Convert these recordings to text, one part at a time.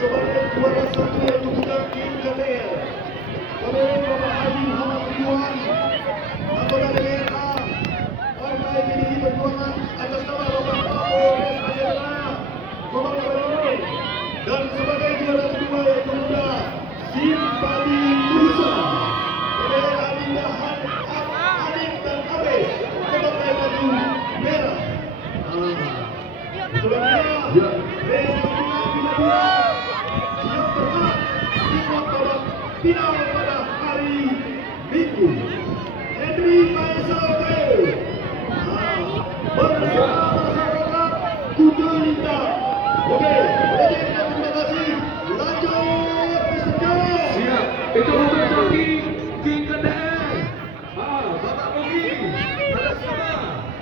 Sebagai juara satu yang dibutuhkan tim KPR oleh Bapak Haji Muhammad Ridwan, anggota DPRA Partai PDI Perjuangan atas nama Bapak Kapolres Aceh Bapak Kapolres, dan sebagai juara kedua yang muda Simpati Musa oleh Adinda Adik dan Abes memakai baju merah. Selanjutnya, final pada hari Minggu, Henry Faisal bersama masyarakat Kuta Lintang. Oke, terima kasih. Lanjut peserta. Siap, itu mobil joki King KDR. Bapak Bogi, ada siapa?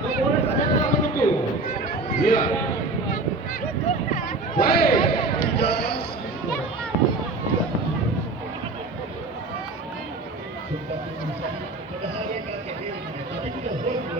Kapolres ada dalam menunggu. Iya. Baik. Pada hari KKR, tapi tidak boleh.